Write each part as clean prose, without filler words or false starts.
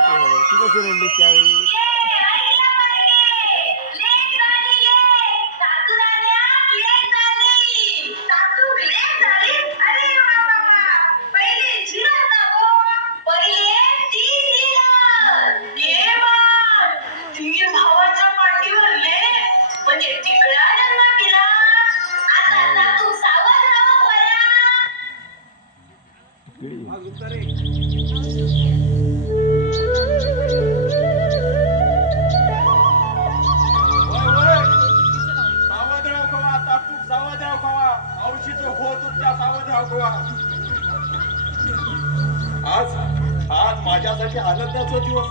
तू कशी रडलीस त्यावेळी? आज आज माझ्यासाठी आनंदाचा दिवस.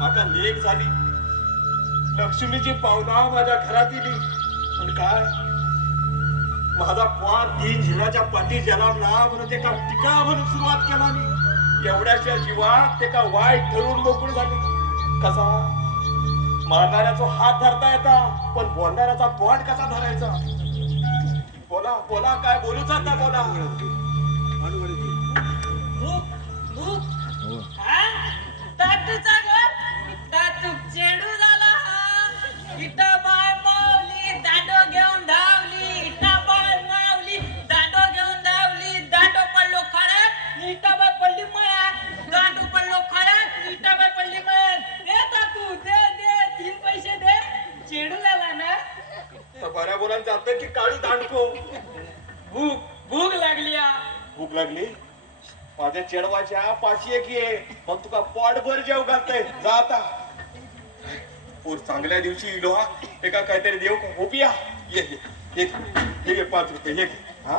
माझा लेक झाली, लक्ष्मीची पाहुणा माझ्या घरात येली. पण काय, माझा पोर 3 झिलाच्या पाठी जन्मला म्हणून ते का टीका म्हणून सुरुवात केला मी. एवढ्याशा जीवात ते का वाईट ठरून मोकळी झाली. कसा मारणाऱ्याचा हात धरता येता, पण बोलणाऱ्याचा तोंड कसा धरायचा? बोला बोला, काय बोलू चालता बोला. तातूचा घर तातूक चेडू झाला हा. इथं बाळ मावली दांडो घेऊन धावली. इथं बाळ मावली दांडो घेऊन धावली. दांडो पडलो खळ्यात, इथं बाय पडली मळ्यात. दांडू पडलो खळ्यात, इथं बाय पडली मळ्यात. दे तातू दे दे, 3 पैसे दे. चेडू झाला ना. तर बऱ्या बोलायला जातं की काळी दांडको. भूक भूक लागली हा. भूक लागली? माझ्या चेडवाच्या पाशी एक ये, मग तुका पोटभर जेव घालतय. जा आता. पोर चांगल्या दिवशी इलो हा. एका काहीतरी देऊ का? होपिया ये ये ये घे 5 रुपये हे घे. हा,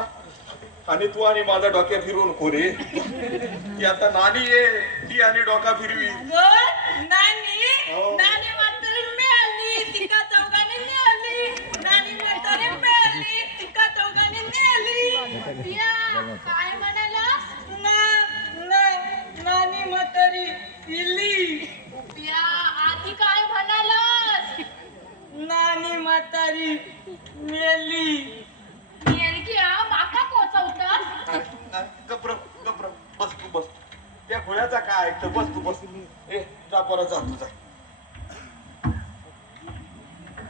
आणि तू आणि माझा डोक्या फिरवून नको रे. ती आता नानी ये, ती आणि डोका फिरवी. नानी हो. नानी म्हातारी मिळाली, तिका चौघाने नेली. नानी म्हातारी मिळाली, तिका चौघाने नेली. काय म्हणाला? नानी म्हातारी इली. आधी काय म्हणालास? नानी म्हातारी मेली. माका पोचवता गप्र गप्र, बस तू बस. त्या खोळ्याचा काय ऐकतं? बस तू बस. ए जा परत जा तू जा.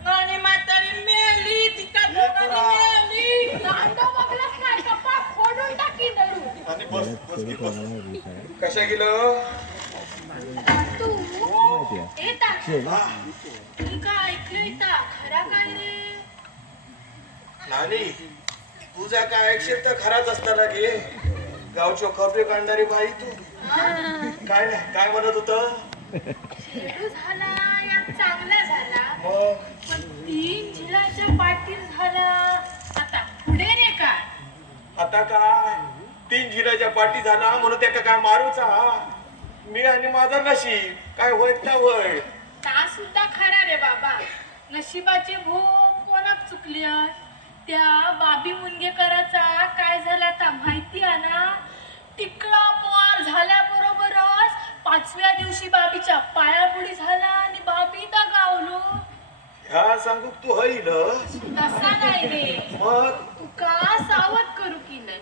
नानी म्हातारी मेली, तिका चौघाने मेली. दांडो बघलास काय? कपाळ फोडून टाकी धरून. आणि बस बस की बस. कशा गेलं? तू हो. हा. मी काय ऐकलं इथं? खरा काय रे? नानी, तुझा काय ऐकशील तर खराच असताना गे. गावच्या खपे काढणारी बाई तू. काय नाही, काय म्हणत होत? चेडू झाला या चांगला झाला, मग पण 3 झिलाच्या पाठीत झाला. आता पुढे रे काय? आता काय 3 झिलाच्या पाठी झाला म्हणून त्या काय मारूचा? मी आणि माझा नशीब काय होत ना होय. ता सुद्धा खरा रे बाबा. नशिबाची भूक कोणाक चुकली? त्या बाबी मुनगेकराचा काय झाला ता माहिती आहे ना? तिकडा पोर झाल्याबरोबरच 5व्या दिवशी बाबीच्या पायापुढी झाला आणि बाबी तर गावलो. ह्या सांगू तू होईल तसा नाही रे. मग तुका सावध करू की नाही?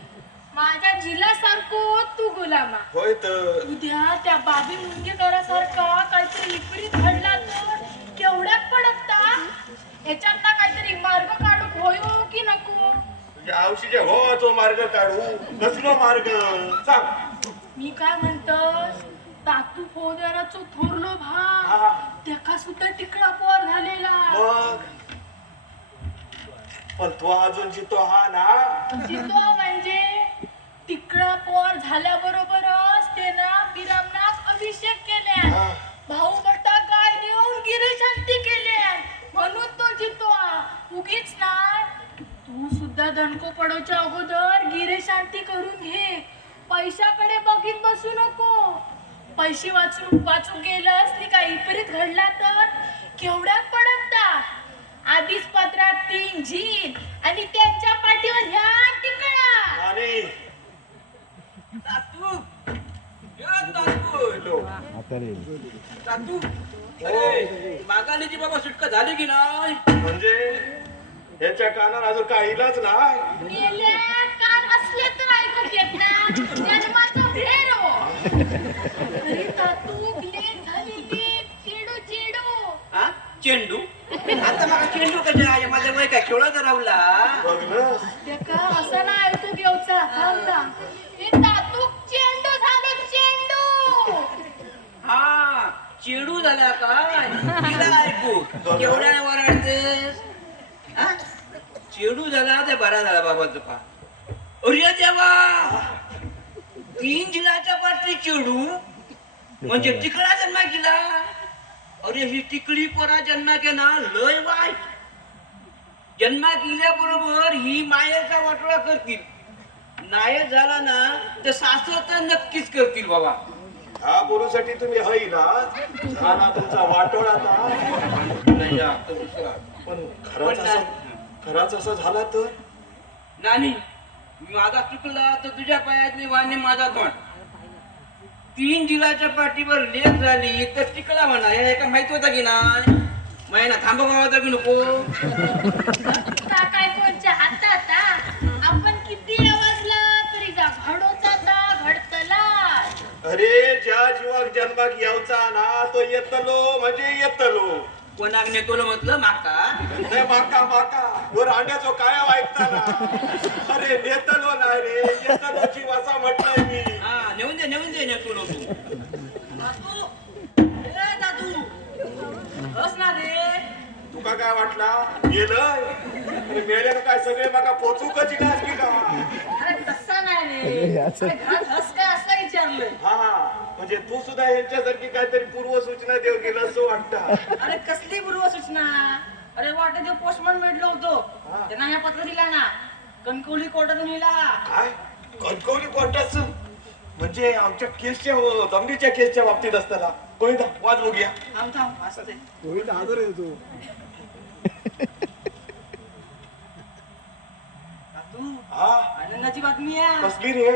माझ्या जिल्हासारखो तू गुलामा. होय तर. उद्या त्या बाबी मुनगेकरासारखा काहीतरी विपरीत घडला तर केवढ्यात पडता? ह्याच्यात ना काहीतरी मार्ग काढू होयो की नको? तुझ्या औषधे हो तो मार्ग काढू. कसलो मार्ग सांग. मी काय म्हणतोस? तातू फोदराचो थोरलो हा. भा त्याका सुद्धा तिकडा पोर झालेला. मग पण तो अजून जितो हा ना. जितो म्हणजे तिकडा पोर झाल्याबरोबरच त्यानं बिरामनाथ अभिषेक केल्या. हा. भाऊ बटा गाय देऊन गिरीशांती केल्या म्हणून तो जितो. उगीच नाही. तू सुद्धा दणको पडोच्या अगोदर गिरीशांती करून घे. पैशाकडे बघित बसू नको. पैसे वाचू गेलंस ती काही विपरीत घडला तर केवढ्यात पडता? आधीच पत्रात 3 झील आणि त्यांच्या पाठीवर ह्या टिकळा. आणि तातू तातू आता रे तातू, अरे मागालीची बाबा सुटका झाली की नाही? म्हणजे ह्याच्या कानात अजून काही इलाज नाही. मेल्या कान असले तर ऐकत येत ना. जन्माचं भेरो. अरे तातू लेट झाली काय खेळत राहुला बघलं का असं ना ऐकू घेऊचा थांब थांब हे तातूक चेंडू झालं चेंडू हा चेडू झाला काय तिला ऐकू केवढ्या वराडतेस हा? चेडू झाला ते बरा झाला बाबा तुका अरे देवा 3 जिल्ह्याच्या पाठी चेडू म्हणजे टिकळा जन्म केला अरे ही टिकळी पोरा जन्म केला लय वाईट जन्म केल्याबरोबर ही मायेचा वाटोळा करतील नायक झाला ना तर सासर तर नक्कीच करतील बाबा हा बोलूसाठी तुम्ही हई ना झाला तुमचा वाटोळा नाही जा, तर दुसरा. पण खराच असं झाला तर नानी माझा चुकला तर तुझ्या पायातली वाणी माझा तोंड 3 जिल्ह्याच्या पाठीवर लेख झाली तर टिकला म्हणा हे एका माहित होता की नाही महिना थांबवा होता की नको काय कोणच्या हातात आपण किती आवाजला तरी जा घडोचा घडतला अरे ज्या जीवाक जन्माक यावचा ना तो येतलो म्हणजे येतलो कोणाक नेतोलं म्हटलं माका नाही माका वर अंड्याचो काया ऐकताना अरे नेतलो नाही रे येतलोची वासा म्हटलंय मी हा नेऊन दे नेतो तू दादू बस ना रे तुका काय वाटला गेलंय अरे मेल्यानं काय सगळे माका पोचू कची नाच की का अरे तसा नाही रे घरात हस काय असं विचारलं हा म्हणजे तू सुद्धा यांच्यासारखी काहीतरी पूर्व सूचना देव गेलं असं वाटतं अरे कसली पूर्व सूचना अरे वाटत ते पोस्टमन भेटलो होतो त्यांना ह्या पत्र दिला ना कणकवली कोर्टातून लिहिला काय कणकवली कोर्टाच म्हणजे आमच्या केसच्या दमडीच्या केसच्या बाबतीत असताना कोणी वाज बघूया थांब थांब असं ते होईल आदर येतो तू हा आनंदाची बातमी आहे कसली रे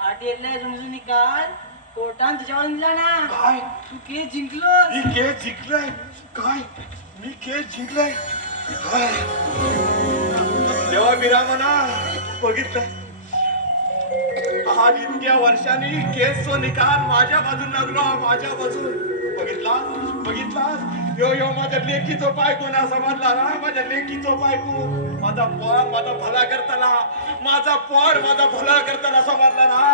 आरटीएलला समजून निकाल कोर्टान तुझ्यावर दिला ना काय तू केस जिंकलोस मी केस जिंकलाय काय मी केस जिंकलाय हाय. देवा बिरामना बघितलं आज इतक्या वर्षांनी केसचा निकाल माझ्या बाजून लागलो माझ्या बाजून बघितला यो माझ्या लेकीचो पायको ना समजला ना माझ्या लेकीचो पायको माझा पोर माझा भला करताना माझा पोर माझा भला करताना समजला ना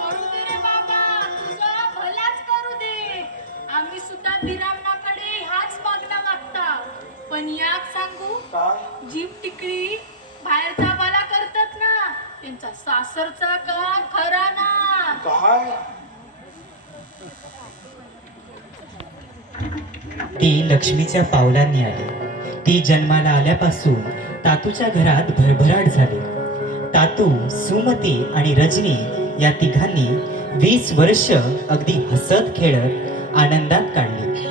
करू दे रे बाबा तुझं भलाच करू दे आम्ही सुद्धा बिरामनाकडे ह्याच मागण्या मागता पण याक सांगू काय जीभ टिकळी बाहेरचा बाला करतात ना त्यांचा सासरचा का खरा ना काय ती लक्ष्मीच्या पावलांनी आली ती जन्माला आल्यापासून तातूच्या घरात भरभराट झाली तातू सुमती आणि रजनी या तिघांनी 20 वर्ष अगदी हसत खेळत आनंदात काढली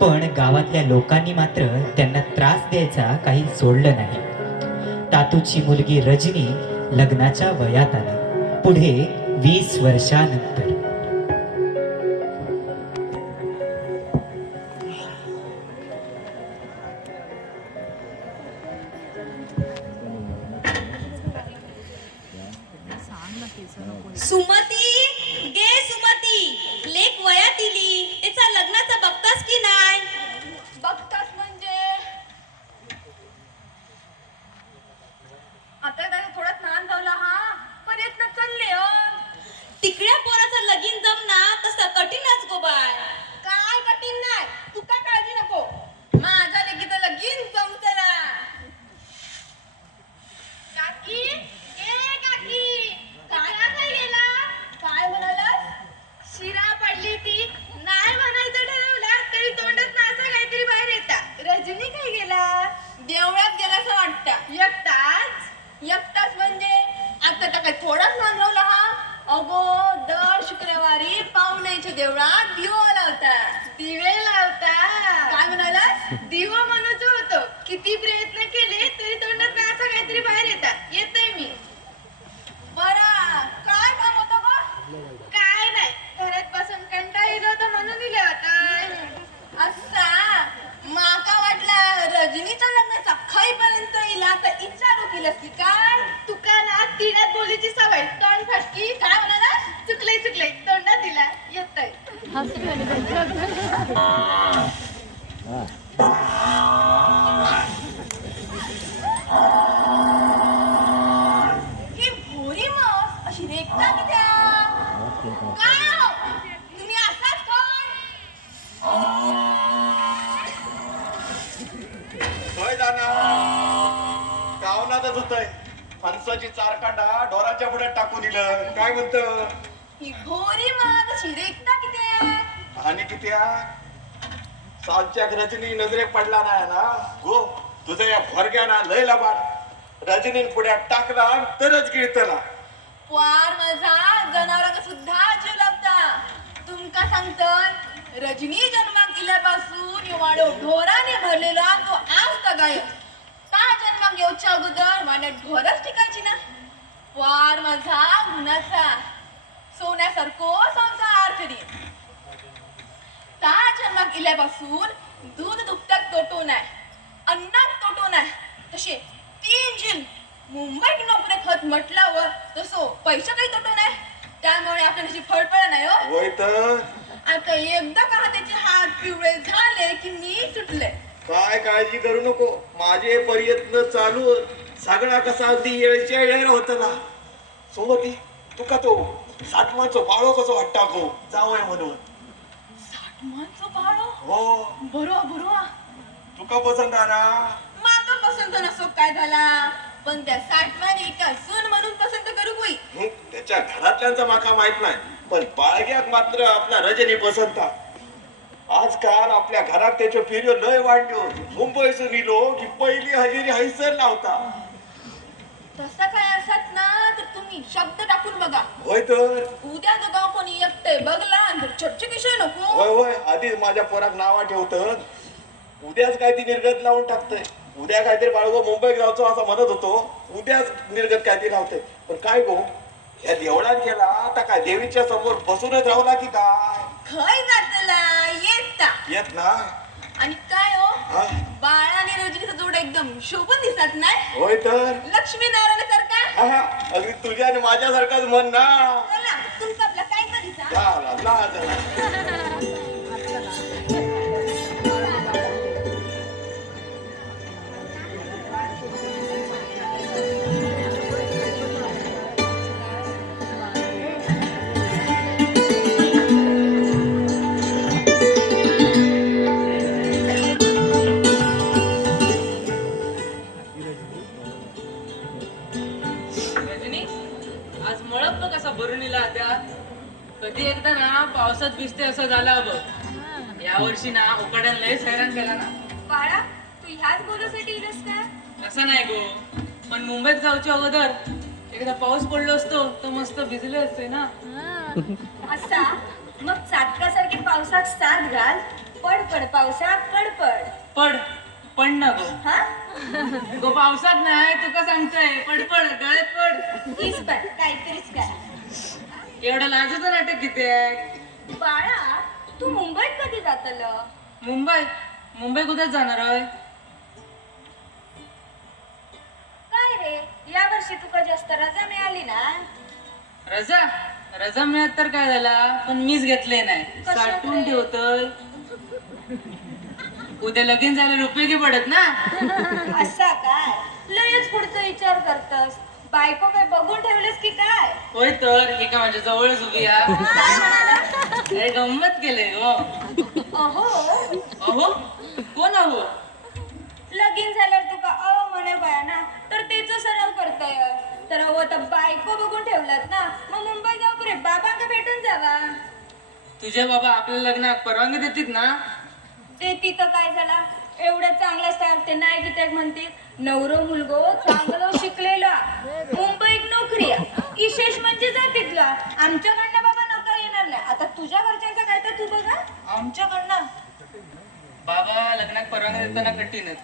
पण गावातल्या लोकांनी मात्र त्यांना त्रास द्यायचा काही सोडलं नाही तातूची मुलगी रजनी लग्नाच्या वयात आली पुढे 20 वर्षानंतर सुमती गे सुमती लेक वयात इली त्याचा लग्नाचा बघतास की नाही बघताच म्हणजे आता काय थोडा स्नान झाला हा पण येत ना चालले तिकड्या पोराचा लगीन जमना तसं कठीणच गो बाय काय कठीण नाही तू काय काळजी नको माझ्या लेकीचं लगीन जमतला काकी ए काकी काय गेला काय म्हणालास शिरा पडली ती नाही म्हणायचं ठरवला तरी तोंडात ना असं काहीतरी बाहेर येता रजनी काय गेला देवळात गेला असं वाटतं एकटाच म्हणजे आता तर काय थोडाच मानवला हा अगो दर शुक्रवारी पाहुण्याच्या देवळात दिवा लावता दिवे लावता काय म्हणाला दिवा म्हणायचं होतं किती प्रयत्न केले तरी तोंडात ना असं काहीतरी बाहेर येतात येतय मी बरा काय काम होतं गं काय नाही घरात बसून कंटाळा येलो होता म्हणून दिले होता असा माका वाटला रजनीच्या लग्नाचा खाईपर्यंत इला तर इच्छा केलंस की काय तुका ना तिड्यात बोलीची सवय तोंड फटकी काय म्हणाला चुकलंय तोंडात दिला येतय काय हो? तुम्ही असाच कोण? होय जाना गावनातच होतय फणसाची चार कांडा ढोराच्या पुढे टाकून दिलं काय म्हणत ही भोरी मग शिरेकता किती आहे? आणि किती सालच्या रजनी नजरे पडला नाही ना गो तुझं या भरग्याना लय लबाड रजनी पुढ्यात टाकला तरच गिळतला वार माझा जनावरांका सुद्धा जीव लावता तुमका सांगतय रजनी जन्माक इल्यापासून वाडो ढोराने भरलेला तो आज गायब ता जन्माक येऊच्या अगोदर वाड्यात ढोरच टिकायची ना वार माझा गुणाचा सोन्यासारखो संसार करी ता जन्माक इल्यापासून दूध दुभत्याक तोटो नाही अन्नात तोटो नाही तसे 3 जिल मुंबईत नोकरी खत म्हटल्यावर तसो पैसा काही तोटो नाही त्यामुळे आपल्याला तशी फळफळ नाही हो होय तर आता एकदा का त्याचे हात पिवळे झाले की मी सुटले काय काळजी करू नको माझे प्रयत्न चालू सगळा कसा अगदी येळच्या येळ होत ना सोबती तुका तो साठवांचो बाळो कसो वाटता गो जावय म्हणून साठमांचो बाळो हो बरो बरो तुका पसंत आला माका पसंत नसो काय झाला पण त्या साठमाने का सून म्हणून पसंत करू होई त्याच्या घरातल्यांचा माका माहित नाही पण बाळग्यात मात्र आपला रजनी पसंत आजकाल आपल्या घरात त्याचे फेऱ्यो लय वाढल्यो मुंबईसून इलो की पहिली हजेरी हैसर लावता तसं काय असत ना तर तुम्ही शब्द टाकून बघा होय तर उद्या दोघा कोणी एकटे बघला तर चर्चे विषय नको होय होय आधीच माझ्या पोराक नावा ठेवत उद्याच काय ती निर्गत लावून टाकतंय उद्या काहीतरी बाळगो मुंबईत जायचो असं म्हणत होतो उद्याच निर्गत काहीतरी लावतंय पण काय गो ह्या देवळात गेला आता काय देवीच्या समोर बसूनच राहला की काय खय जातला येता येत ना आणि काय हो हा बाळा आणि रजनीचा जोड एकदम शोभून दिसत नाही होय तर लक्ष्मी नारायण सारखा हा अगदी तुझ्या आणि माझ्यासारखाच म्हण ना चला तुमचं आपलं काय कधीचा झाला लाज. रजनी आज मळप बघ कसा भरून इला त्या कधी एकदा ना पावसात भिजते असं झाला बघ या वर्षी ना उकाड्याला लयच हैराण केला ना बाळा तू ह्याच बोलूसाठी इलस का असं नाही गो पण मुंबईत जाऊच्या अगोदर एकदा पाऊस पडलो असतो तर मस्त भिजले असते ना असा मग चाटकासारखी पावसात साथ घाल पड पड पावसात पड पड ना गो हा गो पावसात नाही तुका सांगतोय पड गळ्यात पड तीच पण काहीतरीच करा एवढं लाजाचं नाटक किती आहे बाळा तू मुंबईत कधी जातल मुंबई कुठेच जाणार आहे काय रे या वर्षी तुका जास्त रजा मिळाली ना रजा मिळत तर काय झाला पण मीच घेतले नाही कशात साठवून रे? ठेवतोय उद्या लगीन झाल्यावर उपयोगी पडत ना असा काय लयच पुढचा विचार करतस बायको काय बघून ठेवलेस की काय होय तर हे का माझ्या जवळच उभी आहे काय म्हणाला? हे गंमत केलंय हो अहो अहो कोण अहो लगीन झाल्यावर तुका म्हणे बाया ना तर तेच सराव करताय तर अहो आता बायको बघून ठेवलात ना मग मुंबई जाऊ रे बाबांका भेटून जावा तुझे बाबा आपल्या लग्नात परवानगी देतील ना देती तर काय झाला एवढं चांगलं स्थान ते नाही की ते म्हणतील नवरो मुलगो चांगलं शिकलेला मुंबईत नोकरी विशेष म्हणजे जातीतला आमच्याकडनं बाबा नका येणार नाही आता तुझ्या घरच्यांचं काय तर तू बघा आमच्याकडनं बाबा लग्नात परवानगी देताना कठीणच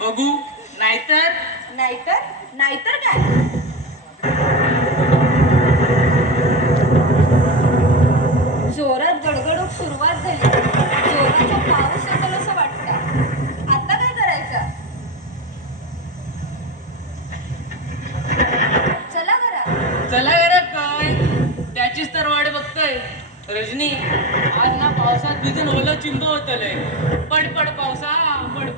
बघू नाहीतर नाहीतर काय जोरात गडगडूक सुरुवात झाली जोराचा पाऊस येतो असं वाटतं आता काय करायचं चला घरात काय त्याचीच तर वाट बघतोय रजनी आज ना पावसात भिजून ओलं चिंब होतलंय पड पावसा पड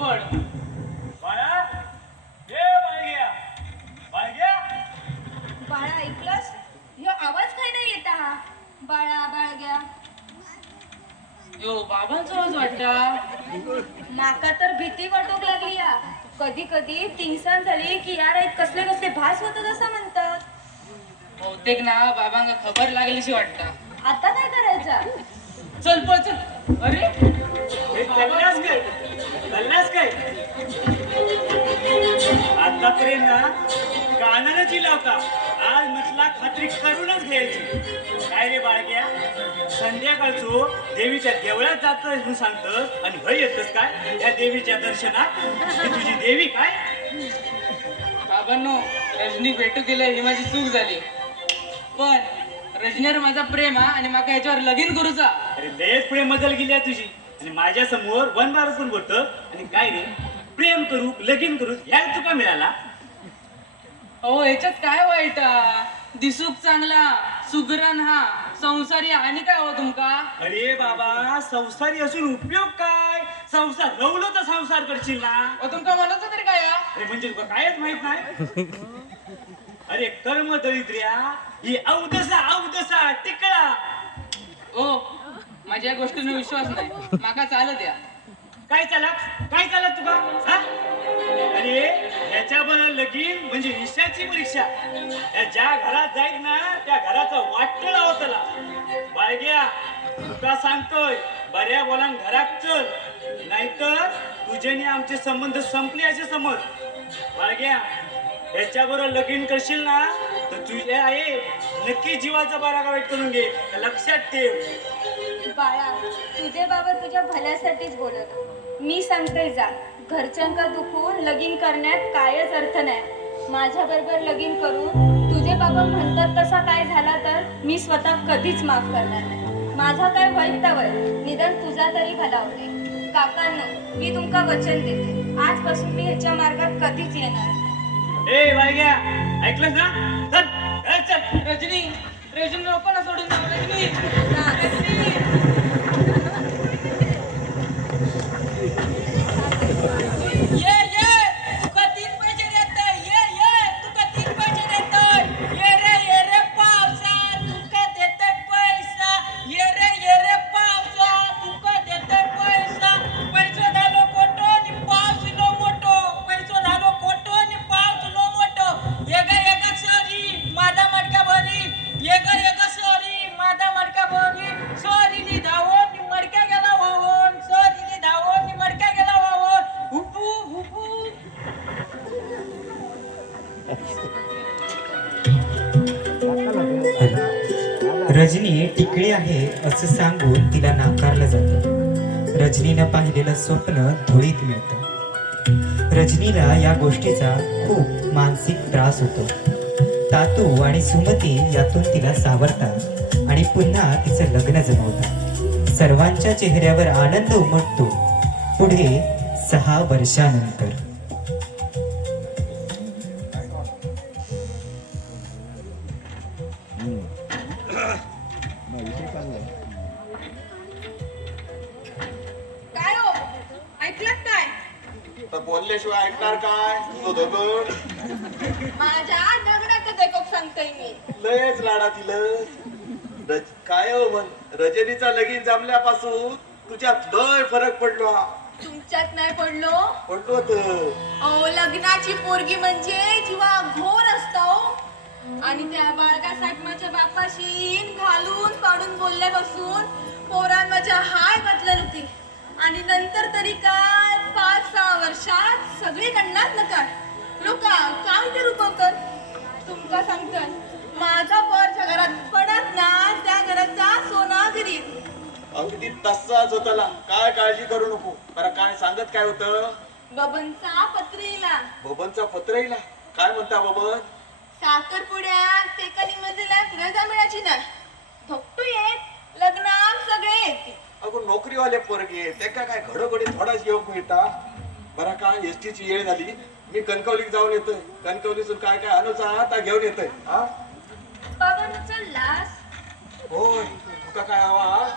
बाळा ऐकलंस ह्यो आवाज काय नाही येत हा बाळा बाळग्या यो बाबांचा आवाज वाटता. माका तर भीती वाटूक लागली या. कधी कधी तिंगसान झाली की यार कसले कसले भास होतात असं म्हणतात. बहुतेक ना बाबांना खबर लागलीशी वाटता. आता काय करायचं? चल पळ चल. अरे चाललास काय आतापर्यंत ना कानानं चिला होता. आज म्हटला खात्री करूनच घ्यायची. काय रे बाळग्या, संध्याकाळचो देवीच्या देवळात जात म्हणून सांगतस आणि हय येतस काय या देवीच्या दर्शनात? ही तुझी देवी काय? बाबांनो, रजनी भेटू गेलं ही माझी चूक झाली. पण रजनीवर माझा प्रेम हा आणि माका याच्यावर लगीन करूचा. अरे लयच प्रेम मजल गेली आहे तुझी. आणि माझ्या समोर वन बार पण बोलत आणि काय रे प्रेम करू लगीन करू या तुका मिळाला? अहो याच्यात काय वाईट हा? दिसूक चांगला सुगरण हा संसारी आणि काय हो तुमका? अरे बाबा, संसारी असून उपयोग काय? संसार रवलो तर संसार करशील ना. अहो तुमका म्हणायचं तरी काय हा? अरे म्हणजे तुला कायच माहित नाही. अरे कर्म दरिद्र्या ही अवदसा टिकळा. ओ माझ्या या गोष्टीने विश्वास नाही. माका चालत द्या. काय चालत तुका हा? अरे याच्याबरोबर लगीन म्हणजे विषयाची परीक्षा. या ज्या घरात जाईल ना त्या घराचं वाटलं होतला. बाळग्या तुका सांगतोय बऱ्या बोलान घरात चल, नाहीतर तुझ्याने आमचे संबंध संपले असे समज. बाळग्या याच्याबरोबर लगीन करशील ना तर तुझ्या आहे नक्की जीवाचा बारा वाईट करून घे, लक्षात ठेव. बाळा तुझे बाबा तुझ्या भल्यासाठीच बोलत. मी सांगते जा, घरच्यांका दुखून लगीन करण्यात कायच अर्थ नाही. माझ्या बरोबर लगीन करून तुझे बाबा म्हणतात तसा काय झाला तर मी स्वतः कधीच माफ करणार नाही. माझा काय वाईट तर वाईट, निदान तुझा तरी भला होते. काकांनो मी तुमका वचन देते, आजपासून मी ह्याच्या मार्गात कधीच येणार नाही. ए बाळग्या ऐकलंस ना? चल घरात चल. रजनी रजनी नको ना सोडून जाऊ. रजनी ये ये तुका 3 पैसे देतोय. ये तुका 3 पैसे देतोय. ये रे पावसा तुका देतोय पैसा. ये रे पावसा तुका देतोय पैसा. पैसो झालो खोटो आणि पाऊस लो मोठो. पैसो झालो खोटो आणि पाऊस लो मोठो. ये ग सरी माझा मडका भरी. ये ग सरी माझा मडका भरी. सरीनी धावून मडक्या गेला वाहून. सरीनी धावून मडक्या गेला वाहून. हुपू हुपू. रजनी टिकळी आहे असं सांगून तिला नाकारलं जातं. रजनीनं पाहिलेलं स्वप्न धुळीत मिळतं. रजनीला या गोष्टीचा खूप मानसिक त्रास होतो. तातू आणि सुमती यातून तिला सावरतात आणि पुन्हा तिचं लग्न जमवतात. सर्वांच्या चेहऱ्यावर आनंद उमटतो. पुढे 6 वर्षानंतर विषय चांगला आहे. काय हो ऐकलं काय? तर बोलल्याशिवाय ऐकणार काय तुझं दगड? माझ्या लग्नाचं देखोक सांगतोय मी. लयच लाडा तिला काय हो म्हण रजनीचा लगीन जमल्यापासून तुझ्यात लय फरक पडलो हा. तुमच्यात नाही पडलो. पडलो तर अहो लग्नाची पोरगी म्हणजे जीवा घोर असतो. आणि त्या बाळगा साठमाच्या बापाशी घालून पाडून बोलले बसून पोरान माझ्या हाय घातलं होती. आणि नंतर तरी काय 5-6 वर्षात सगळी कणणार नका लोका काय ते रूपकर तुमका सांगतात. माझा पोर ज्या घरात पडत ना त्या घराचा सोना गिरी. अगदी तसाच होताला. काय काळजी करू नको. बरं काय सांगत काय होतं? बबनचा पत्रीला बबनचा पत्रईला काय म्हणता बबन? साखरपुड्यात ते कधी मजेला रजा मिळायची नाही. धोकटू येत लग्नात सगळे येते. अगो नोकरीवाले पोरगे ते काय घडोघडी थोडाच योग मिळता. बरं काय एसटी ची वेळ झाली. मी कणकवलीत जाऊन येतोय. कणकवलीतून काय काय आणूचा आता घेऊन येतोय. हा बाबा चललास? होय तुका काय हवा?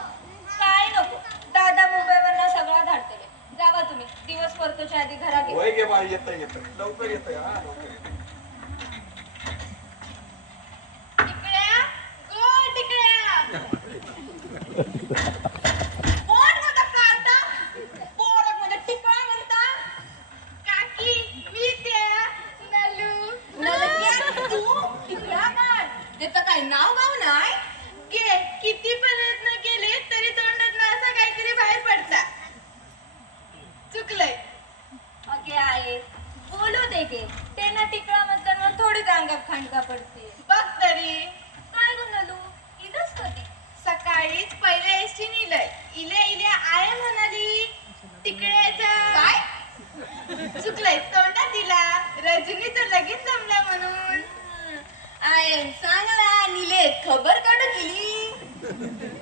काय नको, दादा मुंबईवरनं सगळा धाडतले. जावा तुम्ही, दिवस परतोच्या आधी घरात ये. वय गे बाई येतोय लवकर येतोय. हा लवकर येतोय. टिकड्या गो टिकड्या आय चांगला निले खबर काढ केली.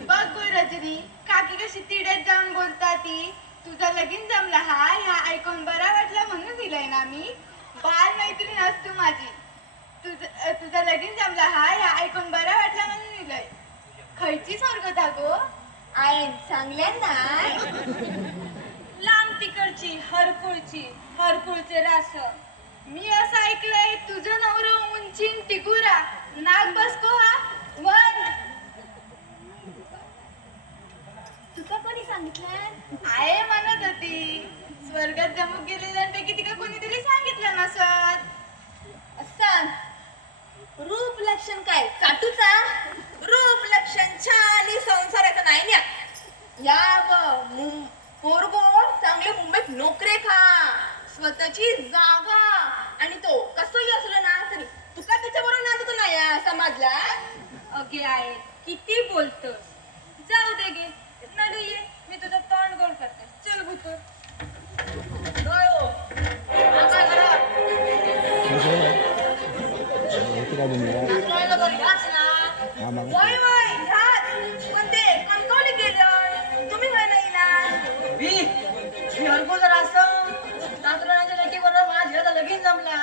बघ गो रजनी, काकी कशी तिड्यात जाऊन बोलता ती. तुझा लगीन जमला हाय ह्या ऐकून बरा वाटला म्हणून दिलाय ना मी. बाल मैत्रीण असतो माझी. तुझा लगीन जमला हाय ह्या ऐकून बरा वाटला म्हणून दिलाय. खयची स्वर्गता गो? आय चांगल्या नाही. लांब तिकडची हरकुळचे रास. मी असं ऐकलंय तुझं नवरं उंचीन टिकुरा नाग बसतो हा वन. तुका कोणी सांगितलं? आहे म्हणत होती. स्वर्गात जमूक गेलेल्यांपैकी तिका कोणीतरी सांगितलं नसत. सांग. रूप लक्षण काय चाटूचा? रूप लक्षण छान आणि संसाराचं नाही न्या. या पोरगो चांगले मुंबईत नोकरे खा, स्वतःची जागा, आणि तो कसंही असलं ना तरी तुका त्याच्याबरोबर नांदतो ना या समाजला. अगे आहे किती बोलतोस. जाऊ दे गे नडू ये. मी तुझं तोंड गोल करते. चल भूतो. वय वय ह्याच. पण ते कणकवली गेलं तुम्ही वय नाही ना. मी हरकुळ जर असं नातराच्या लेकीबरोबर माझ्या लगीन जमला.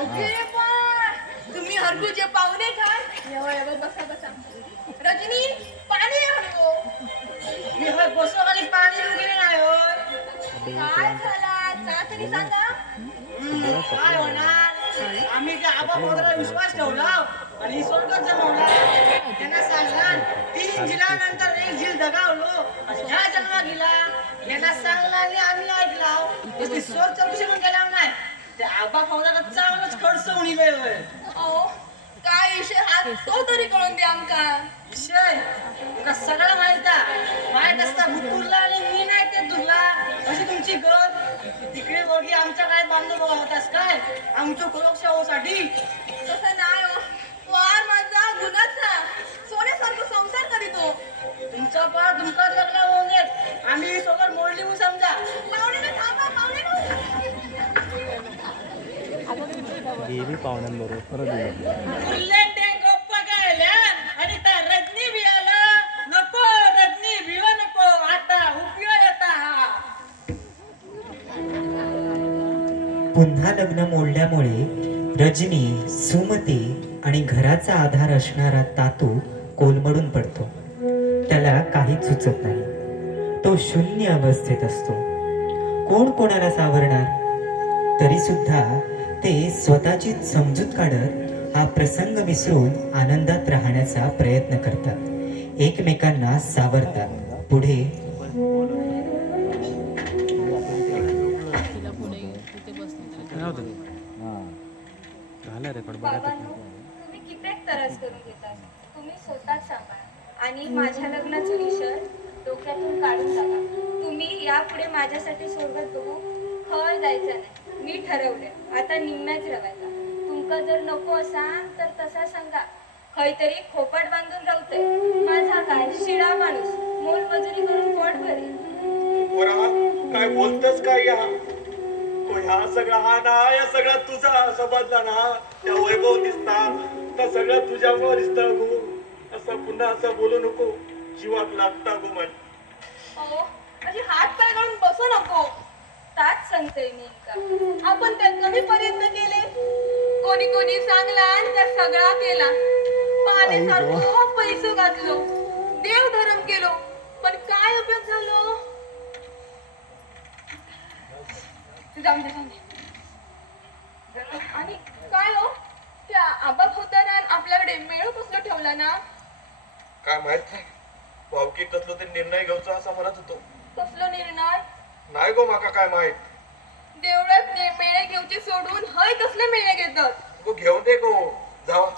ओके पण तुम्ही हरकुळचे पाहुणे खा. येव बसा बसा. रजनी पाणी हरको. मी बसलो खाली पाणी उगले नाही होय. काय झाला चा तरी सांगा. काय होणार? आम्ही त्या आबा पोराला विश्वास ठेवला आणि स्वर्गात जमवला. त्यांना सांगला 3 झिलानंतर 1 झील दगावलो आणि ह्या जन्मा गेला. यांना सांगला आणि आम्ही ऐकला. तसली स्वर चौकशी पण केला नाही. त्या आबा पोराला चांगलंच खडसवून इलंय होय. अहो काय विषय हा तो तरी कळून द्या आमका. विषय तुला सगळं माहित असता भूतुरला आणि मी नाही ते तुला. अशी तुमची गत तिकडे वगी आमच्या काय बांधून होतास काय आमच्या सुरक्षा होसाठी. तसं नाही हो. वार माझा गुन्हाचा सोन्यासारखं संसार करीतो. तुमचा पार तुमका लग्न होऊन देत. आम्ही सोबत मोडली म्हणून समजा. पाहुणे थांबा पाहुणे. उल्लेख गप्पा गायल्या आणि त्या रजनी भियाला नको. रजनी भिव नको. आता उपयोग येता हा. पुन्हा लग्न मोडल्यामुळे रजनी, सुमती आणि घराचा आधार असणारा तातू कोलमडून पडतो. त्याला काहीच सुचत नाही. तो शून्य अवस्थेत असतो. कोण कोणाला सावरणार? तरी सुद्धा ते स्वतःची समजूत काढत हा प्रसंग विसरून आनंदात राहण्याचा प्रयत्न करतात. एकमेकांना सावरतात. पुढे बाबा तुम्ही कित्येक त्रास करून घेतात. तुम्ही स्वतःच सांगा आणि माझ्या लग्नाचा विषय डोक्यातून काढून टाका. तुम्ही यापुढे माझ्यासाठी स्वर्गात बघू खय जायचं नाही. मी ठरवले आता निम्म्याच रवायचा. तुमका जर नको असाल तर तसा सांगा. खैतरी खोपाट बांधून राहतोय. माझा काय शिळा माणूस मोलमजुरी करून पोट भरेल. पोरा काय बोलतस काय या? तो ह्या सगळा हा ना या सगळा तुझा समजला ना. त्या वैभव दिसता त्या सगळं तुझ्यामुळे दिसता गो. असं पुन्हा असं बोलू नको. जीवात लागता गो मन. अहो माझी हात पाय घालून बसू नको. ताच सांगतोय मी का. आपण त्यात कमी प्रयत्न केले. कोणी कोणी चांगला आणि त्या सगळा केला. पाण्यासारखं पैसे घातलो. देव धर्म केलो. पण काय उपयोग झालो? जाऊन दे. आणि काय हो त्या आबा खोतारान आपल्याकडे मेळ कसलं ठेवला ना. काय माहित नाही. भावकी कसलो ते निर्णय घ्यायचा असं म्हणत होतो. कसलो निर्णय? नाही गो माका काय माहित. देवळात मेळे घेऊचे सोडून हय कसले मेळे घेतात. गो घेऊन दे गो. जावा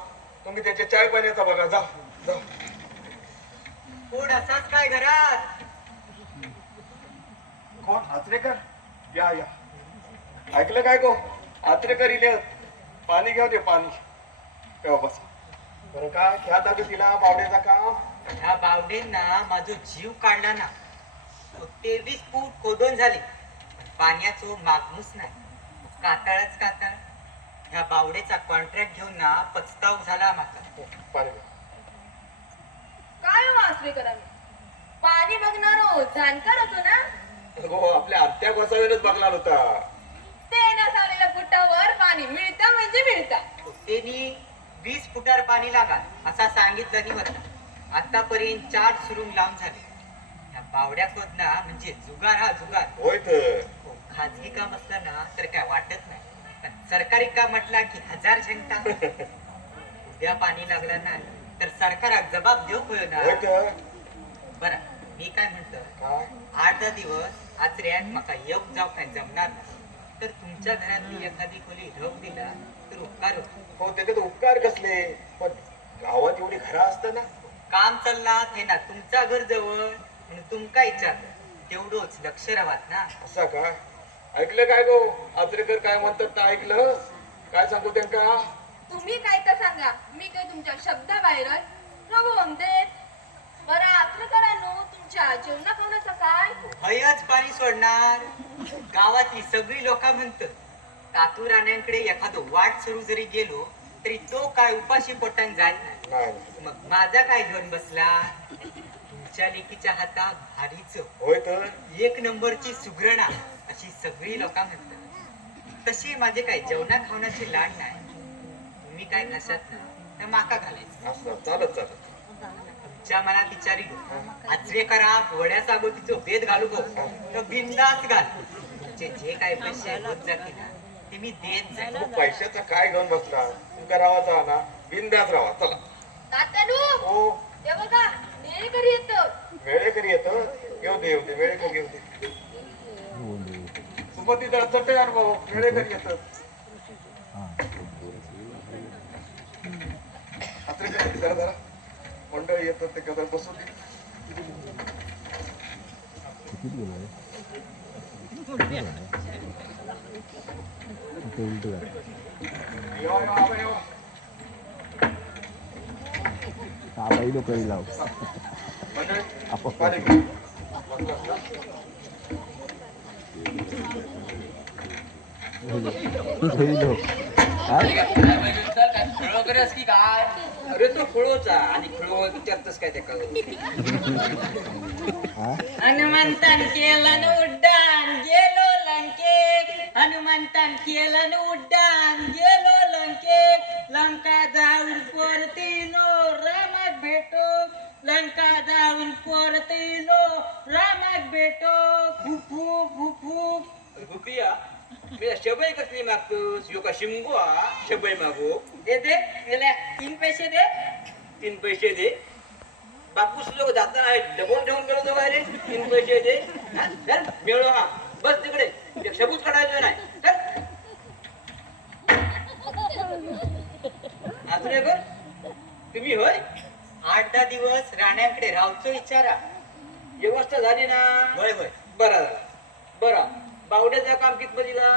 तुम्ही त्याच्या चाय पाण्याचा बघा. जा जा. पोट असाच काय घरात? कोण आचरेकर? या या. ऐकलं काय गो? आचरेकर इले पाणी घेऊ दे पाणी. तेव्हा बस. बरं का ख्यात अगं तिला बावड्याचा काम. ह्या बावडेंना माझा जीव काढला ना. 23 फूट खोदून झाले. पाण्याचं मागणूच नाही. कातळच कातळ. ह्या बावडेचा कॉन्ट्रॅक्ट घेऊन ना पचताव झाला माका. पाणी काय हो आचरेकरांनी पाणी बघणार हो जाणकार होतो ना हो आपल्या आत्या गोसावीनच बघणार होता. ते न झालेल्या फुटावर पाणी मिळतं म्हणजे मिळतं. त्यांनी 20 फुटार पाणी लागा असा सांगितलं नाही होता. आतापर्यंत 4 सुरुंग लावून झाले. ह्या बावड्या खोदना म्हणजे जुगार हा जुगार. होय तर खाजगी काम असलं ना तर काय वाटत नाही, पण सरकारी काम म्हटला की 1000 झंटा. उद्या पाणी लागलं नाही तर सरकाराक जबाब देऊ होय ना. तर बरं मी काय म्हणतो, काय 8-10 दिवस आचऱ्यात माका येऊक जाऊ काय जमणार नाही, तर तुमच्या घरातली एखादी खोली राहू दिला तर उपकार होतो. हो त्याच्यात उपकार कसले, पण गावात एवढी घरा असतं ना. काम चालणार हे ना तुमच्या घर जवळ म्हणून तुमका इच्छा तेवढंच लक्ष राहत ना. असं का ऐकलं काय गो आचरेकर काय म्हणतात ते ऐकलं काय सांगू त्यांका. तुम्ही काय तर सांगा मी काय तुमच्या शब्दाबाहेर प्रभू म्हणते. बरं आचरेकरांनो तुमच्या जेवणा खावण्याचं काय भयच पाणी सोडणार. गावातली सगळी लोक म्हणतात तातू राण्यांकडे एखादं वाट सुरू जरी गेलो तरी तो काय उपाशी पोटान जात नाही. नाही मग माझा काय घेऊन बसला. तुमच्या लेकीच्या हातात भारीच होय तर 1 नंबरची सुग्रणा अशी सगळी लोक म्हणतात. तशी माझे काय जेवणा खावण्याची लाड नाही. तुम्ही काय खाशात ना तर माका घालायचं. असं चालत चालत तुमच्या मनात विचारी आचरेकरा वड्याचा गोतीचो भेद घालू गो तर बिंदास घाल. तुमचे जे काय पैसे होत जातील ना ते मी देत जाईल. तू पैशाचा काय घेऊन बसला तुमका राहायचा ना बिंदास राहा चला. तात्यानू हो ते बघा मेळकरी येतं. वेळेकरी येतं येऊ दे येऊ दे वेळेकरी येऊ दे. सुमती जरा चटई आण भाऊ वेळेकरी येतं. आचरेकर जरा जरा मंडळी येतात ते कदा बसू दे. यो, यो, आबा, यो. मंडळी, पाणी घे. बसलास ना? खेळ वगैरे असं की काय अरे तो फळोचा आणि फळो विचारतस काय त्या हनुमंतान केलं न उड्डाण गेलो लंकेत. हनुमंतान केलं न उड्डाण गेलो लंकेत. लंका जाऊन परतीलो रामाक भेटो. लंका जाऊन परतीलो रामाक भेटो. फुफू फुफू रुपया शबई कसली मागतोस यो का शिमगो हा शबई मागो दे दे गेल्या 3 पैसे दे. 3 पैसे दे. बापूस लोक जाताना आहे डबल ठेवून गेलो तो काय रे 3 पैसे दे. हा, चल मिळो हा बस तिकडे एक शबूत काढायचो नाही चल. आचरेकर तुम्ही होय 8-10 दिवस राण्यांकडे राहायचो विचारा. व्यवस्था झाली ना. होय होय. बरा झाला बरा. बावड्याचं काम कितपत दिला.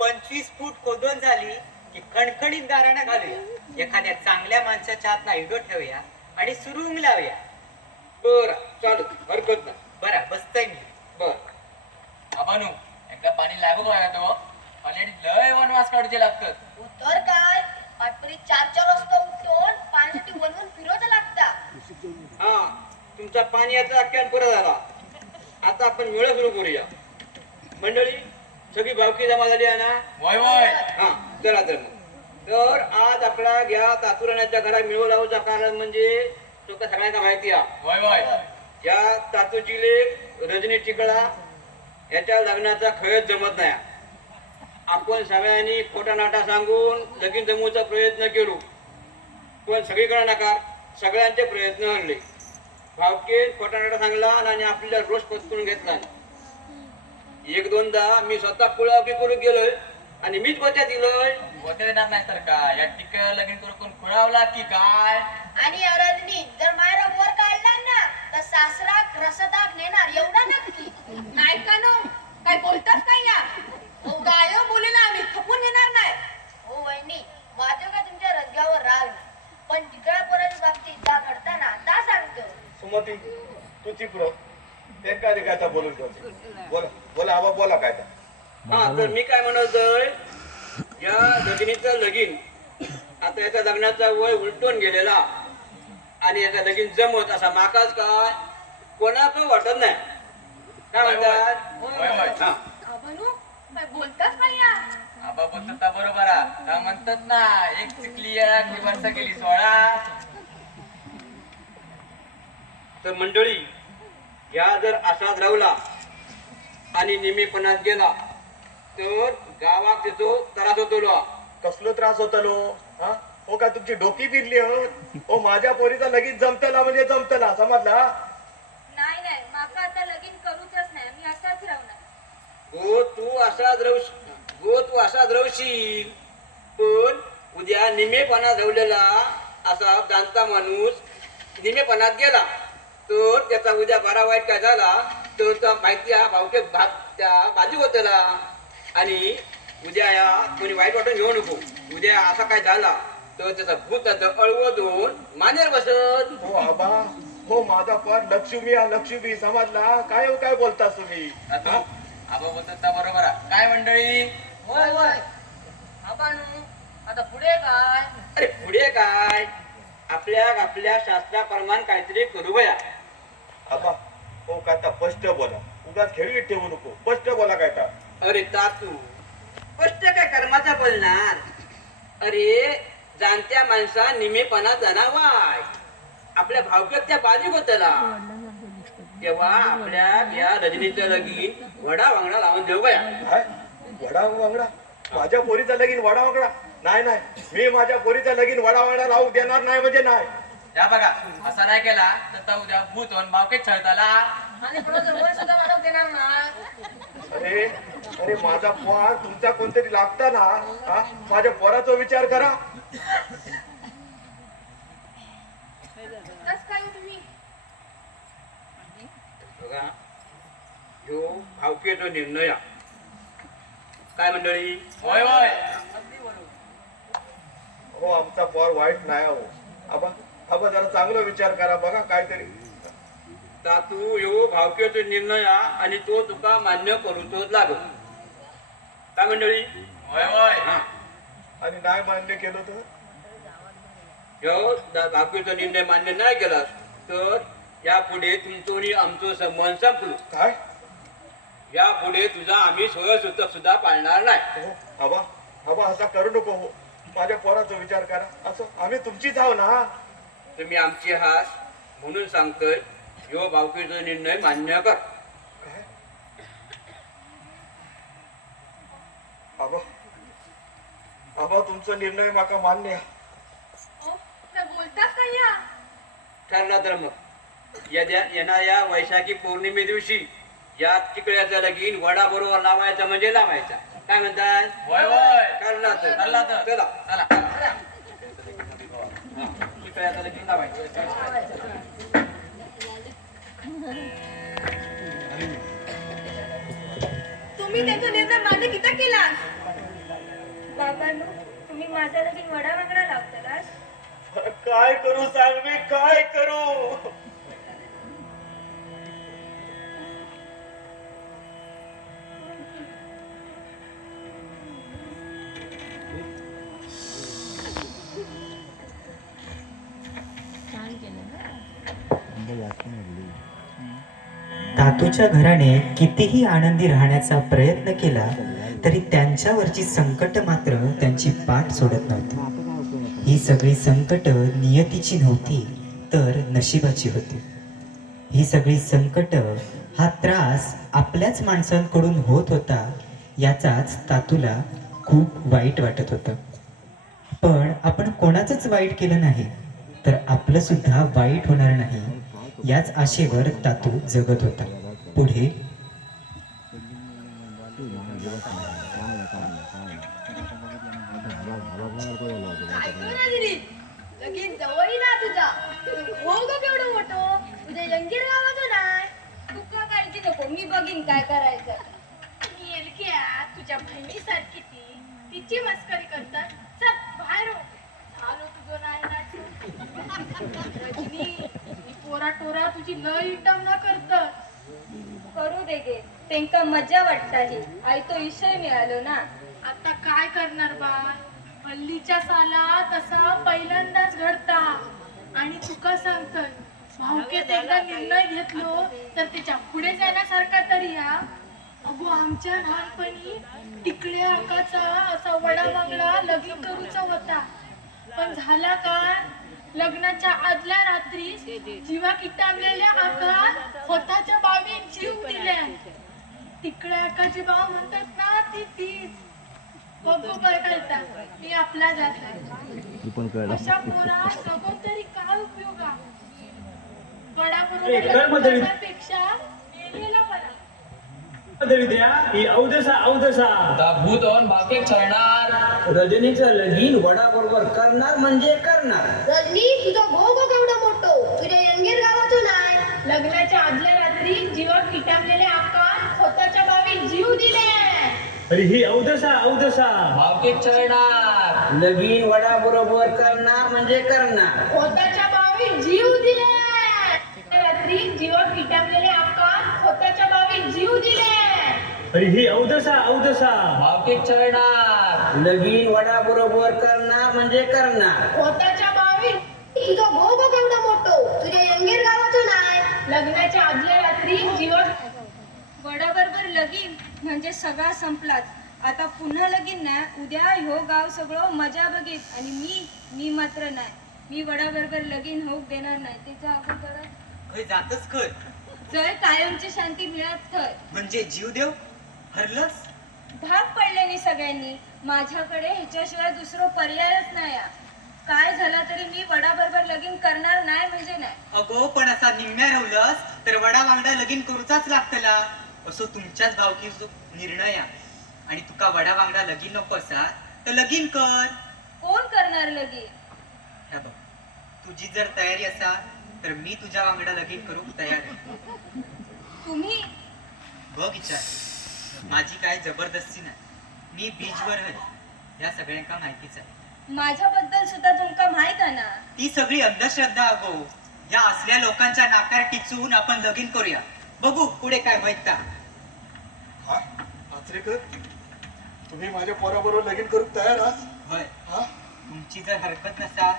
25 फूट खोदून झाली की खणखणीत दाराणा घालूया. एखाद्या चांगल्या माणसाच्या हात इडो ठेवूया आणि सुरुंग लावूया. बरं चालू हरकत नाही. बरा बसतय मी. बर आबानू एकदा पाणी लागू बघा तो ऑलरेडी लय वनवास काढूचे लागतात. तर काय पाटपरी 4 वाजता उठून पाण्यासाठी वनवून फिरवत लागता. हा तुमचा पाणी याचा अख्यान पुरा झाला. आता आपण मेळा सुरू करूया. मंडळी सगळी भावकी जमा झाली आहे ना. वय वय हा चला तर मग तर आज आपला घ्या तातुराण्याच्या घरात मिळू लावूचा कारण म्हणजे तुका सगळ्यांना माहिती आहे. वय वय या तातूची लेक रजनी चिकळा याच्या लग्नाचा खयच जमत नाही. आपण सगळ्यांनी खोटा नाटा सांगून लगीन जमवूचा प्रयत्न केलो पण सगळीकडे नकार. सगळ्यांचे प्रयत्न हरले. भावके खोटा नाटा सांगला आणि आपल्याला रोष पत्करून घेतला. 1-2दा मी स्वतः कुळावकी करून गेलोय आणि मीच गोत्यात दिलोय. होते देणार नाही तर काय या टिक लगीन करून खुळावला की काय. आणि अरजनी जर मायरा वर काढला ना तर सासराक रसदाग नेणार एवढा नक्की. नाही का नो काय बोलतात काय या हो गायो बोले ना आम्ही खपून घेणार नाही. हो वहिनी माझं काय तुमच्या रजगावर राग नाही. पण तिकडा पोराच्या बाबतीत जा घडताना ता सांगतो. सुमती तू चिपरो ते काय रे काय आता बोलून बोला बोला आबा बोला काय तर. हा तर मी काय म्हणतोय या लग्नीचं लगीन आता याचा लग्नाचा वय उलटून गेलेला आणि याचा लगीन जमत असा माकाच काय कोणाक वाटत नाही काय म्हणतात हा. बनू काय बोलताच नाही या आबा बोलतात बरोबर आहे का म्हणतात ना एक चिकली की वर्ष गेली 16 तर मंडळी या जर असाच राहिला आणि निमीपणात गेला तर गावात त्याचो त्रास होतो कसलो त्रास होतलो हा हो का तुमची डोकी फिरली हो माझ्या पोरीचा लगीन जमतला म्हणजे जमतला समजला नाही नाही माका आता लगीन करूचच नाही मी असाच राहणार गो तू असाच राहशील पण उद्या निमेपणात राहिलेला असा जाणता माणूस निमेपणात गेला तर त्याचा उद्या बरा वाईट काय झाला तर त्या माहिती भावके त्या बाजू होत्याला आणि उद्या या कोणी वाईट वाटून घेऊ नको उद्या असा काय झाला तर त्याचा भूत अळवून मानेर बसत हो आबा हो माझा पोर लक्ष्मी समजला काय बोलतास तुम्ही हा? आबा बोलतात बरोबर आहे काय मंडळी होय होय आबा आता पुढे काय अरे पुढे काय आपल्या शास्त्राप्रमाणे काहीतरी करू बया आबा हो का आता स्पष्ट बोला उगाच खेळीत ठेवू नको स्पष्ट बोला काय ता अरे तातू स्पष्ट काय कर्माचा बोलणार अरे जाणत्या माणसा निमेपणा जाणावाय आपल्या भावक्यात त्या बाजू होतला तेव्हा आपल्या या रजनीचं लगीन वडा वांगडा लावून देऊ बया काय वडा वांगडा माझ्या पोरीचा लगीन वडा वांगडा नाही मी माझ्या पोरीचा लगीन वडा वांगडा लावू देणार नाही म्हणजे नाही या बघा असा नाही केला तर उद्या भूत होऊन मावकेत छळताला आणि कोणाचं वय सुद्धा वाढवू देणार नाही अरे माझा पोर तुमचा कोणतरी लागता ना हा माझ्या पोराचा विचार करा तस काय तुम्ही बघा ह्यो भावकेचा निर्णय हा. काय मंडळी होय होय हो आमचा पोर वाईट नाही हो आबा आबा जरा चांगला विचार करा बघा काहीतरी तातू ह्यो भावकेचा निर्णय हा आणि तो तुका मान्य करूचोच लागत काय मंडळी होय होय हा आणि नाही मान्य केलं तर ह्यो भावकेचा निर्णय मान्य नाही केलास तर यापुढे तुमचो आणि आमचो संबंध संपलो काय यापुढे तुझा आम्ही सोयसूतक सुद्धा पाळणार नाही हो आबा असा करू नको हो माझ्या पोराचा विचार करा असं आम्ही तुमचीच आहो ना तुम्ही आमची हास म्हणून सांगतोय ह्यो भावकीचा निर्णय मान्य कर काय आबा तुमचा निर्णय माका मान्य आहे. काय बोलताच नाही या ठरला तर मग येणाऱ्या वैशाखी पौर्णिमे दिवशी या तिकड्याचा लगीन वडा बरोबर लावायचा म्हणजे लावायचा काय म्हणतात होय होय ठरला तर ठरला तर. चला चला तिकड्याचा लगीन लावायचं तुम्ही त्याचा निर्णय मान्य किती केला बाबांनो तुम्ही माझा लगीन वडा वांगडा लावतालास काय करू सांग मी काय करू तातूच्या घराने कितीही आनंदी राहण्याचा प्रयत्न केला तरी त्यांच्यावरची संकट मात्र त्यांची पाठ सोडत नव्हती. ही सगळी संकट नियतीची नव्हती तर नशिबाची होती. ही सगळी संकट हा त्रास आपल्याच माणसांकडून होत होता याचाच तातूला खूप वाईट वाटत होतं. पण आपण कोणाचंच वाईट केलं नाही तर आपलं सुद्धा वाईट होणार नाही याच आशेवर तातू जगत होता. पुढे लगीन जवळ ना तुझा हो ग केवढं मोठं तुझ्या जंगीर गावाचं नाही तुका काळजी नको मी बघीन काय करायचं मी एलक्या तुझ्या बहिणीसारखी तिची मस्करी करतात चल बाहेर हो. झालो तुझं नाही नाचू रजनी मी पोरा टोरा तुझी लय इटम न करत करू दे गे तेंका मजा वाटताली आई तो विषय मिळालो ना आता काय करणार बा, हल्लीच्या साला तसा पहिल्यांदाच घडता. आणि तुका सांगतोय, भावकेत एकदा निर्णय घेतलो तर त्याच्या पुढे जाण्यासारखा तरी हा. अगो आमच्या लहानपणी टिकल्या आकाचा असा वडा वांगडा लगीन करूचा होता. पण झाला काय, लग्नाच्या आदल्या रात्री जीवा किटावलेल्या आकार स्वतःच्या बावीत जीव दिल्या. तिकडे आकाची बाव म्हणतात ना, ती तीच बघू कळता मी आपला जात अशा पोरा जगून तरी काय उपयोग आहे. वडापेक्षा मेलेला बरा. दरिद्र्या ही अवदसा अवदसा भूत होऊन बाकेत छळणार. रजनीचं लगीन वडा बरोबर करणार म्हणजे करणार. रजनी तुझा भोग केवढा मोठो, तुझ्या यंगेर गावातो नाही. लग्नाच्या आदल्या रात्री जीवात किटावलेले आकार स्वतःच्या बावीत जीव दिले. अरे ही अवदसा अवदसा बाकेत छळणार. लगीन वडा बरोबर करणार म्हणजे करणार. स्वतःच्या बावीत जीव दिले. रात्री जीवात किटावलेले आकार स्वतःच्या बावीत जीव दिले. अरे ही अवदसा अवदसा बाकेत छळणार. लगीन वडा बरोबर करणार म्हणजे करणार. स्वतःच्या बावीत तुझा भोग केवढा मोठो, तुझ्या यंगेर गावातो नाही. लग्नाच्या आदल्या रात्री जीवात वडाबरोबर लगीन म्हणजे सगळा संपलाच. आता पुन्हा लगीन नाही. उद्या ह्यो गाव सगळं मजा बघीत आणि मी मात्र नाही. मी वडाबरोबर लगीन होऊक देणार नाही. त्याच्या अगोदर खय जातच खय जय कायमची शांती मिळत थय. म्हणजे जीव देव हरलंस. भाग पडलेली सगळ्यांनी. माझ्याकडे ह्याच्याशिवाय दुसरं पर्यायच नाही. काय झाला तरी मी वडाबरोबर लगीन करणार नाही म्हणजे नाही. अगो पण असा निम्म्या रावलंस तर वडा वांगडा लगीन करूचाच लागतला. असो तुमच्याच भावकीचो निर्णय आहे. आणि तुका वडा वांगडा लगीन नको असा तर लगीन कर. कोण करणार लगीन? ह्या बघ, तुझी जर तयारी असा तर मी तुझ्या वांगडा लगीन करूक तयार आहे. तुम्ही बघ विचार, माझी काय जबरदस्ती नाही. मी बीचवर आहे, या सगळ्यांका माहितीच आहे. माझ्याबद्दल सुद्धा तुमका माहित आहे ना. ती सगळी अंधश्रद्धा अगो. या असल्या लोकांच्या नाकार टिचून आपण लगीन करूया. बघू पुढे काय माहिती. हा आचरेकर, तुम्ही माझ्या पोराबरोबर लगीन करूक तयार आहात? होय, हा तुमची जर हरकत नसा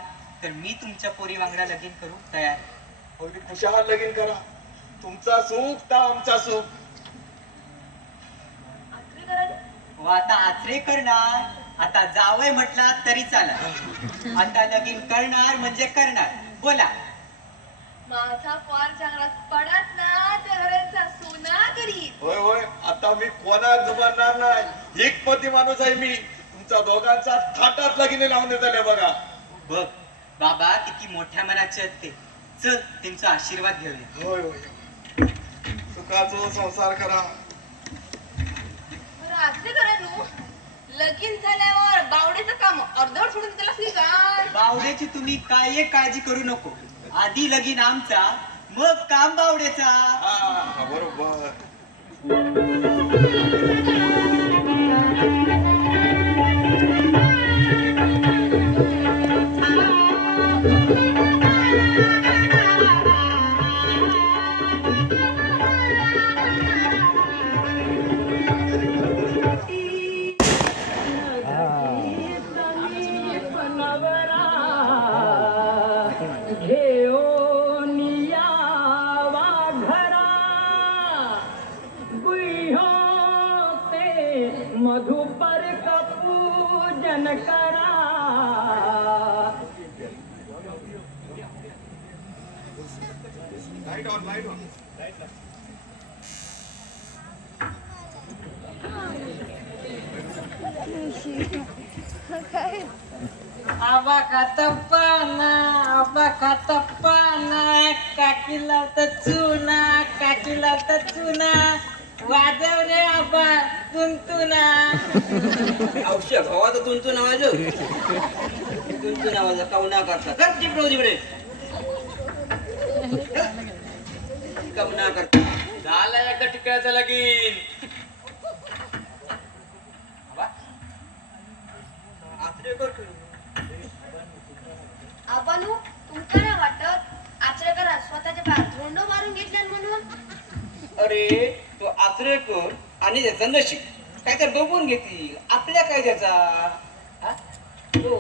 तर मी तुमच्या पोरी वांगडा लगीन करू तयार आहे. अगदी खुशाल लगीन करा. तुमचा सुख ता आमचा सुख. व आता आचरे करणार, आता जावय म्हटला तरी चाला. आता लगीन करणार म्हणजे करणार. बोला. माझा पोर जंगलात पडत ना त्या सोना करीत. होय होय, आता मी कोणाक जुमानणार नाही. एकपती माणूस आहे मी. तुमचा दोघांचा थाटात लगीने लावून देतले बघा. बघ बाबा किती मोठ्या मनाचे आहेत ते. चल त्यांचा आशीर्वाद घेऊया. होय होय, सुखाचा संसार करा. रात्री करा नू. लगीन झाल्यावर बावडीचं काम अर्धवट सोडून त्याला काय. बावड्याची तुम्ही काय एक काळजी करू नको. आधी लगीन आमचा, मग काम बावड्याचा. हा बरोबर. मधुपर का पूजन करा. Light on, light on. आबा खाता पाना काकी लावता चुना वाजव रे आबा तुंतुना. औषध भावाचं तुमचं नावाचं तुमचं नावाचं कवना करता. कर तिकडे तिकडे कवना करता. झाला एकदा टिकळ्याचं लगीन. आबानू तुमका नाही वाटत आचरेकरात स्वतःच्या पायात धोंड मारून घेतल्यान म्हणून? अरे तो आचरेकर आणि त्याचं नशीब काय तर बघून घेतील आपल्या काय त्याचा हा? तो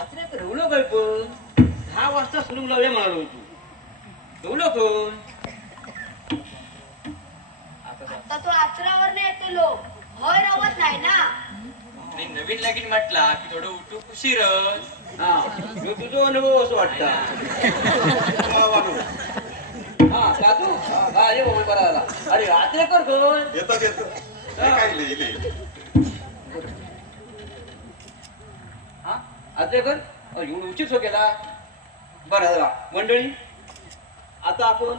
आत्रे रवलो काय पण 10 वाजता सुरू लावले म्हणालो तू रवलो कोण आता तो आचरावर नाही येतो लोक होय रवत नाही ना. आणि नवीन लगीन म्हटला की थोडं उठू उशीरच. हा ह्यो तुझो अनुभव असं वाटतं हा साधू हा ये बाबा बरा झाला अरे आत्रे कर कोण येतो येतो काय लिहिले हा आत्रे कर एवढं उशीर हो केला बरं झाला मंडळी आता आपण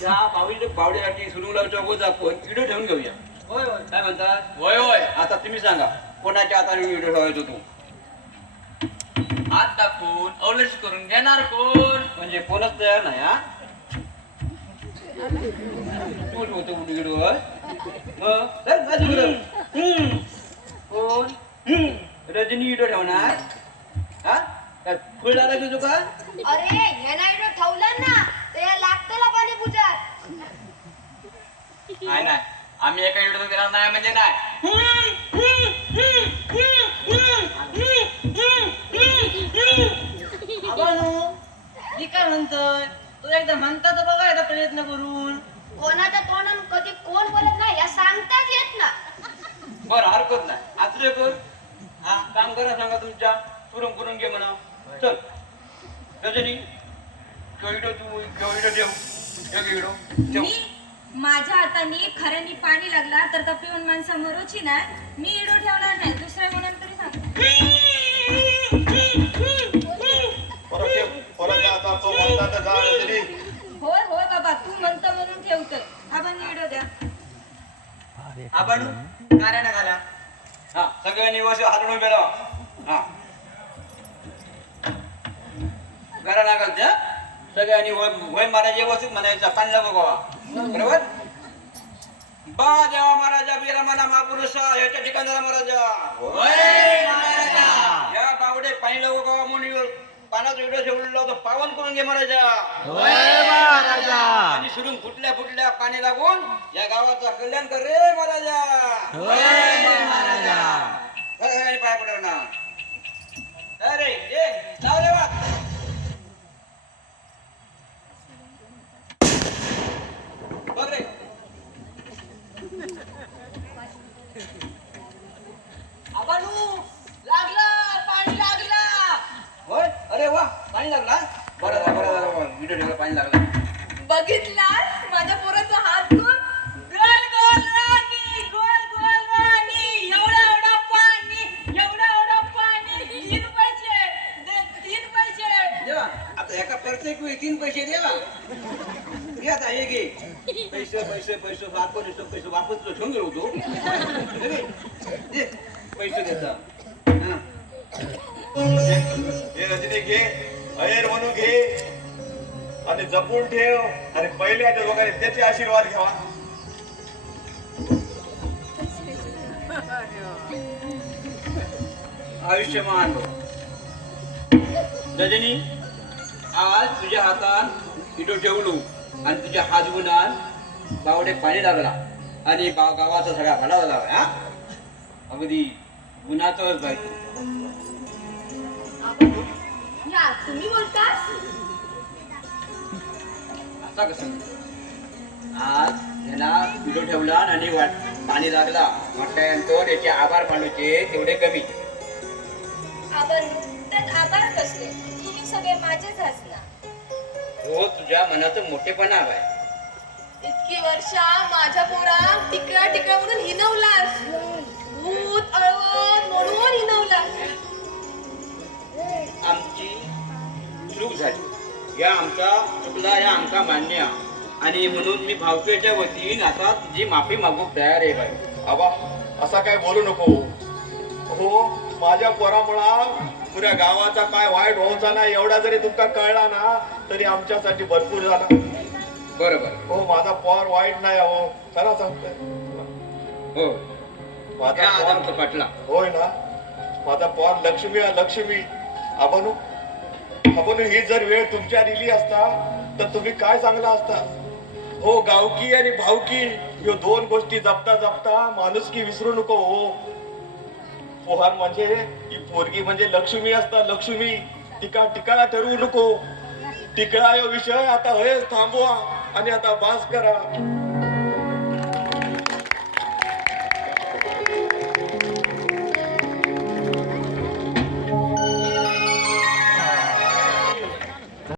त्या बावडीसाठी सुरू लावच्या अगोदर आपण व्हिडिओ ठेवून घेऊया होय होय काय म्हणतात होय होय आता तुम्ही सांगा कोणाच्या हाताने व्हिडिओ ठेवायचो तू हात टाकून अवलश करून घेणार कोण. म्हणजे कोणच तयार नाही हा तूच होतो व्हिडिओ मग चल बाजूला. कोण रजनी व्हिडिओ ठेवणार हा काय फुल लागा घेतो का अरे हे नाही ठेवलं ना ते लागतं पाणी पूजात. नाही नाही आम्ही एका व्हिडिओ देणार नाही म्हणजे नाही. मी काय म्हणतोय तू एकदा म्हणता तर बघायचा प्रयत्न करून. कोणाच्या तोंडानं कधी कोण बोलत नाही या सांगताच येत ना. बरं हरकत नाही आत्रे कर हा काम करा सांगा तुमच्या सुरून करून घे म्हणा चल रजनी तो व्हिडिओ ठेव एक व्हिडिओ ठेव मी माझ्या हाताने खऱ्यानी पाणी लागला तर तपलीवन माणसामोरची ना मी इडो ठेवणार नाही दुसऱ्या कोणाला तरी सांग. परत ठेव परत आता तो म्हणतात जा रजनी होय होय बाबा तू म्हणतो म्हणून ठेवतोय आपण इडो द्या. आपण कार्याने घाला हा सगळ्यांनी वर्ष हातून उभे राहा हा घरा नागाल त्या सगळ्यांनी होय महाराज व्यवस्थित म्हणायचं पाणी लागो गोवा बरोबर बा देवा महाराजा बिरा मना महापुरुषा याच्या ठिकाणाला महाराजा होय महाराजा. या बावडे पाणी लागो गोवा म्हणून पाण्याचा व्हिडिओ ठेवलेला होता पावन करून घे महाराजा होय महाराजा. आणि सुरून फुटल्या फुटल्या पाणी लागून या गावाचा कल्याण कर रे महाराजा होय महाराजा. सगळ्यांनी पाय पडव ना अरे ये लाव रे वा बघ रे आबानू लागला पाणी लागला. होय अरे वा पाणी लागला बरं झालं व्हिडिओ ठेवला पाणी लागला बघितलास माझ्या पोराचा हात घेऊन गोल गोल राणी गोल गोल राणी एवढा एवढा पाणी एवढा एवढा पाणी 3 पैसे 3 पैसे. देवा आता एका प्रत्येक वेळी 3 पैसे देवा घे आता हे घे पैसे पैसे पैसे पैसे वापस तो ठेवून गेलो तू दे पैसे देता हा हे रजनी घे अयर म्हणून घे आणि जपून ठेव आणि पहिल्या दोघांनी त्याचे आशीर्वाद घ्यावा. आयुष्यमान रजनी आज तुझ्या हातात इटो ठेवलो आणि तुझ्या हात गुणात बावडे पाणी लागला आणि गावाचा सगळा भला झाला हा अगदी गुन्हाच बाई या तुम्ही बोलतास असा कसं आज ह्याला व्हिडिओ ठेवला आणि पाणी लागला म्हटल्यानंतर याचे आभार मानूचे तेवढे कमी आपण त्यात आभार कसले तुम्ही सगळे माझेच असणार. हो तुझ्या मनाचं मोठेपणा आहे इतकी वर्षा माझ्या पोरा टिकळा टिकळा म्हणून हिनवलास भूत अळवत म्हणून हिनवलास. आमची चूक झाली या आमचा चुकला या आमचा मान्य आणि म्हणून मी भावकेच्या वतीने आता तुझी माफी मागू तयार आहे बाई. आबा असा काय बोलू नको हो माझ्या पोरामुळा पुऱ्या गावाचा काय वाईट व्हायचा नाही एवढा जरी तुमका कळला ना तरी आमच्यासाठी भरपूर झाला. बरोबर हो माझा पोर वाईट नाही हो खरा सांगतोय हो माझा या पोर आमचा पाटला होय ना माझा पोर लक्ष्मी आहे लक्ष्मी. आपण ही जर वेळ तुमच्या दिली असता तर तुम्ही काय सांगला असता हो गावकी आणि भावकी ह्यो दोन गोष्टी जपता जपता माणुसकी विसरू नको हो. पोहान म्हणजे ही पोरगी म्हणजे लक्ष्मी असता लक्ष्मी. टिकाळा ठरवू नको. टिकळा यो विषय आता हेच थांबवा आणि आता बास करा.